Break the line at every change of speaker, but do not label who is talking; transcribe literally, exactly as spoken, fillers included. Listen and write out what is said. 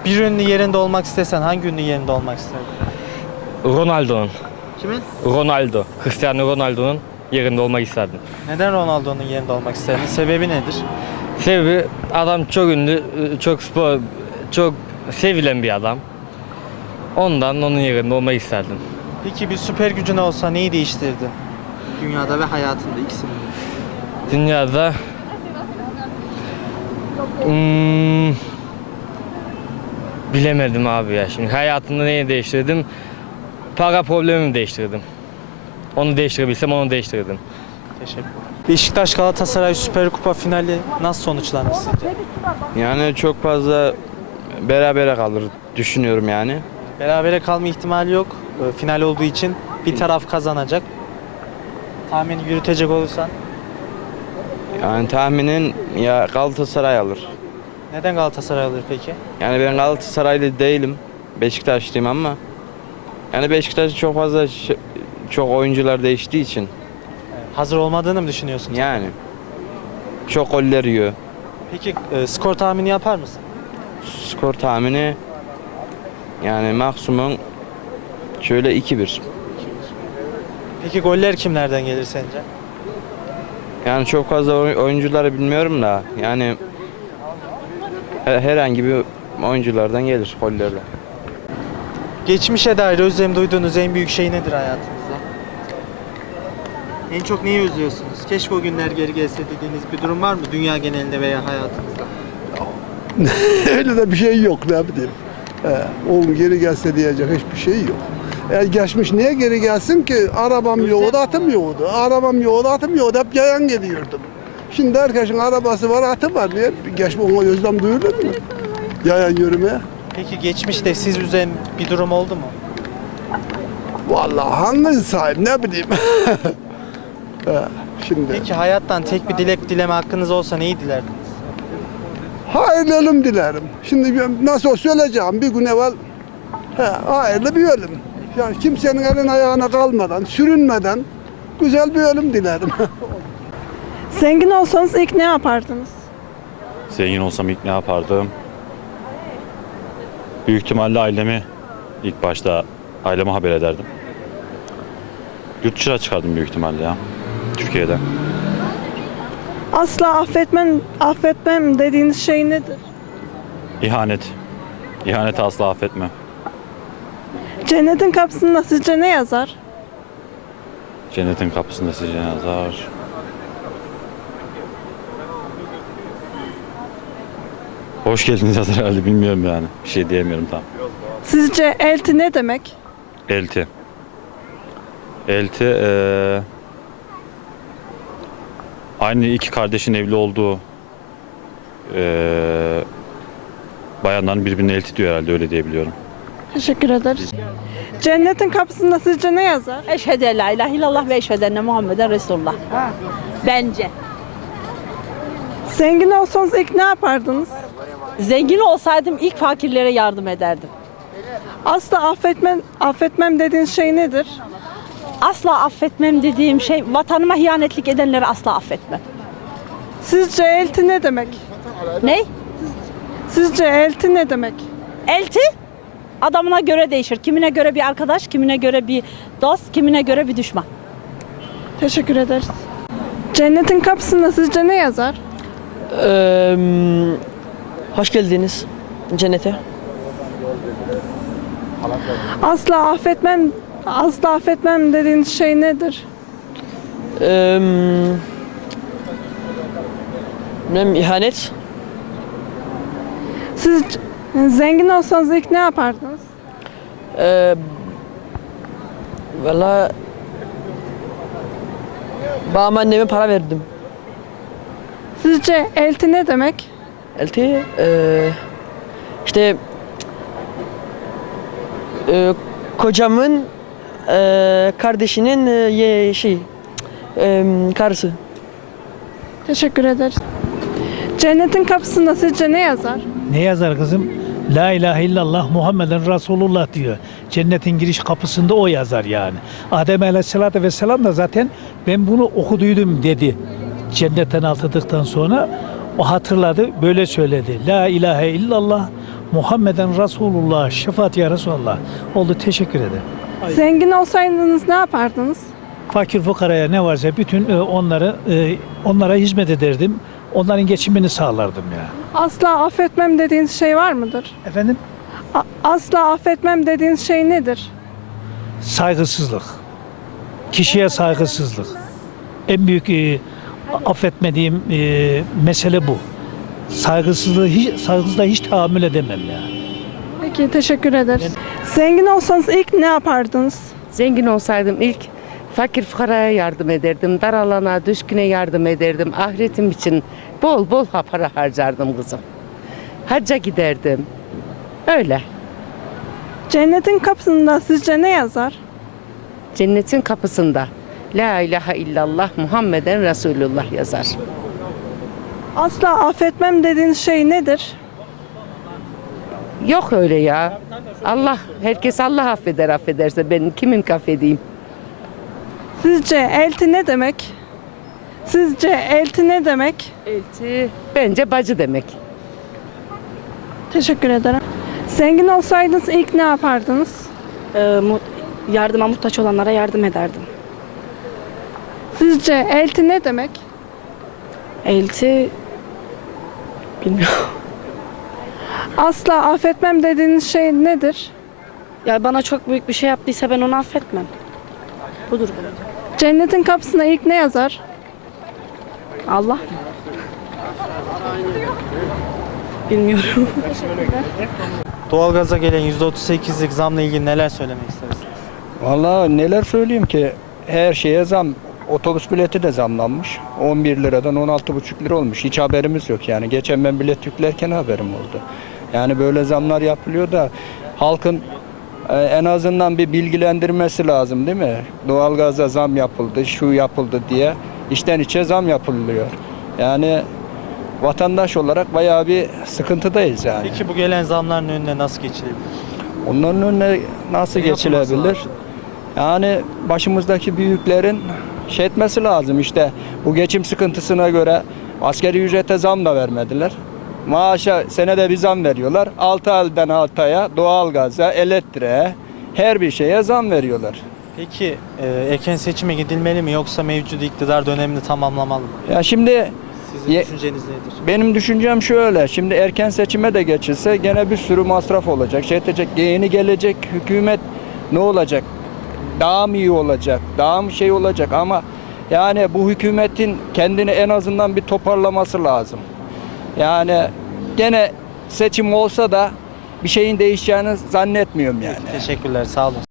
Bir ünlü yerinde olmak istesen hangi ünlü yerinde olmak isterdin?
Ronaldo'nun.
Kimin?
Ronaldo. Cristiano Ronaldo'nun yerinde olmak isterdim.
Neden Ronaldo'nun yerinde olmak isterdin? Sebebi nedir?
Sebebi adam çok ünlü, çok spor, çok sevilen bir adam. Ondan onun yerinde olmak isterdim.
Peki bir süper gücün olsa neyi değiştirdin? Dünyada ve hayatında ikisini de.
Dünyada hmm, bilemedim abi ya. Şimdi hayatımda neyi değiştirdim? Para problemimi değiştirdim. Onu değiştirebilsem onu değiştirdim.
Teşekkür Beşiktaş Galatasaray Süper Kupa finali nasıl sonuçlanır sizce?
Yani çok fazla berabere kalır düşünüyorum yani.
Berabere kalma ihtimali yok. Ee, Final olduğu için bir taraf kazanacak. Tahmin yürütecek olursan
Yani tahminin ya Galatasaray alır.
neden Galatasaray alır peki?
Yani ben Galatasaraylı değilim. Beşiktaşlıyım ama yani Beşiktaş çok fazla ş- çok oyuncular değiştiği için
Hazır olmadığını mı düşünüyorsun?
yani çok goller yiyor.
Peki e, skor tahmini yapar mısın?
Skor tahmini yani maksimum şöyle iki bir.
Peki goller kimlerden gelir sence?
Yani çok fazla oy- oyuncuları bilmiyorum da yani he- herhangi bir oyunculardan gelir gollerden.
Geçmişe dair özlem duyduğunuz en büyük şey nedir hayatınızda? En çok neyi özlüyorsunuz? Keşke o günler geri gelse dediğiniz bir durum var mı dünya genelinde veya hayatınızda?
Öyle de bir şey yok ne bileyim. He, oğlum geri gelse diyecek hiçbir şey yok. E, geçmiş niye geri gelsin ki? Arabam yoktu, atım yoktu. Arabam yoktu, atım yoktu. Hep yayan geliyordum. Şimdi herkesin arabası var, atı var. Niye? Geçme ona özlem duyulur mu? Yayan yürümeye.
Peki geçmişte siz üzen bir durum oldu mu?
Vallahi hangi sahip ne bileyim. He, şimdi
Peki hayattan tek bir dilek dileme hakkınız olsa neyi dilerdiniz?
hayırlı ölüm dilerim. Şimdi ben nasıl söyleyeceğim bir gün evvel he, hayırlı bir ölüm. Yani kimsenin elin ayağına kalmadan, sürünmeden güzel bir ölüm dilerim.
Zengin olsanız ilk ne yapardınız?
Zengin olsam ilk ne yapardım? Büyük ihtimalle ailemi ilk başta aileme haber ederdim. Yurt dışına çıkardım büyük ihtimalle ya. Türkiye'den.
Asla affetmem, affetmem dediğiniz şey nedir?
İhanet. İhaneti asla affetmem.
Cennetin kapısında sizce ne yazar?
Cennetin kapısında sizce ne yazar? Hoş geldiniz yazar herhalde bilmiyorum yani. Bir şey diyemiyorum tam.
Sizce elti ne demek?
Elti. Elti eee aynı iki kardeşin evli olduğu eee bayanların birbirine elti diyor herhalde öyle diyebiliyorum.
Teşekkür ederiz. Cennetin kapısında sizce ne yazar?
Eşhedü en la ilahe illallah ve eşhedü enne Muhammeden Resulullah. Bence.
Zengin olsanız ilk ne yapardınız?
Zengin olsaydım ilk fakirlere yardım ederdim.
Asla affetmem, affetmem dediğiniz şey nedir?
Asla affetmem dediğim şey vatanıma hiyanetlik edenleri asla affetmem.
Sizce elti ne demek?
Ne?
Sizce elti ne demek?
Elti adamına göre değişir. Kimine göre bir arkadaş, kimine göre bir dost, kimine göre bir düşman.
Teşekkür ederiz. Cennetin kapısında sizce ne yazar?
Eee, hoş geldiniz cennete.
Asla affetmem, asla affetmem dediğiniz şey nedir?
Eee, bilmem ihanet.
Siz zengin olsanız ilk ne yapardınız?
Eee valla babama anneme para verdim.
Sizce elti ne demek?
Elti eee işte eee, kocamın eee, kardeşinin eee, ye, şey eee, karısı.
Teşekkür ederiz. Cennetin kapısında sizce ne yazar?
Ne yazar kızım? La ilahe illallah Muhammeden Resulullah diyor. Cennetin giriş kapısında o yazar yani. Adem Aleyhisselatü Vesselam da zaten ben bunu okuduydum dedi. Cennetten atıldıktan sonra o hatırladı böyle söyledi. La ilahe illallah Muhammeden Resulullah, şefaat ya Resulullah. Oldu, teşekkür ederim.
Zengin olsaydınız ne yapardınız?
Fakir fukaraya ne varsa bütün e, onları e, onlara hizmet ederdim. Onların geçimini sağlardım ya.
Asla affetmem dediğiniz şey var mıdır?
Efendim?
A- asla affetmem dediğiniz şey nedir?
Saygısızlık. Kişiye saygısızlık. En büyük e, affetmediğim e, mesele bu. Saygısızlığı hiç, saygısızlığa hiç tahammül edemem ya.
Peki, teşekkür ederiz. Zengin olsanız ilk ne yapardınız?
Zengin olsaydım ilk fakir fukaraya yardım ederdim. Dar alana, düşküne yardım ederdim. Ahiretim için bol bol para harcardım kızım. Hacca giderdim. Öyle.
Cennetin kapısında sizce ne yazar?
Cennetin kapısında La ilahe illallah Muhammeden Resulullah yazar.
Asla affetmem dediğiniz şey nedir?
Yok öyle ya. Allah, herkes Allah affeder affederse ben kimim ki affedeyim?
Sizce elti ne demek? Sizce elti ne demek?
Elçi bence bacı demek.
Teşekkür ederim. Zengin olsaydınız ilk ne yapardınız?
Ee, mu- yardıma muhtaç olanlara yardım ederdim.
Sizce elti ne demek?
Elti bilmiyorum.
Asla affetmem dediğiniz şey nedir?
Ya bana çok büyük bir şey yaptıysa ben onu affetmem. Budur bu.
Cennetin kapısına ilk ne yazar?
Allah. Bilmiyorum.
Doğalgaza gelen yüzde otuz sekizlik zamla ilgili neler söylemek istersiniz?
Vallahi neler söyleyeyim ki, her şeye zam. Otobüs bileti de zamlanmış. on bir liradan on altı buçuk lira olmuş. Hiç haberimiz yok yani. Geçen ben bilet yüklerken haberim oldu. Yani böyle zamlar yapılıyor da halkın e, en azından bir bilgilendirmesi lazım değil mi? Doğalgaza zam yapıldı, şu yapıldı diye içten içe zam yapılıyor. Yani vatandaş olarak bayağı bir sıkıntıdayız yani.
Peki bu gelen zamların önüne nasıl geçilebilir?
Onların önüne nasıl
Ne yapılması
geçilebilir?
lazım?
Yani başımızdaki büyüklerin şey etmesi lazım işte. Bu geçim sıkıntısına göre asgari ücrete zam da vermediler. Maaşa senede bir zam veriyorlar. altı aydan altı aya doğalgaza, elektriğe, her bir şeye zam veriyorlar.
Peki e, erken seçime gidilmeli mi yoksa mevcut iktidar dönemini tamamlamalı mı?
Ya şimdi
Sizin
Ye-
düşünceniz nedir?
benim düşüncem şöyle. Şimdi erken seçime de geçilse gene bir sürü masraf olacak. Şey edecek, yeni gelecek hükümet ne olacak? Daha mı iyi olacak? Daha mı şey olacak? Ama yani bu hükümetin kendini en azından bir toparlaması lazım. Yani gene seçim olsa da bir şeyin değişeceğini zannetmiyorum yani.
Teşekkürler, sağ olun.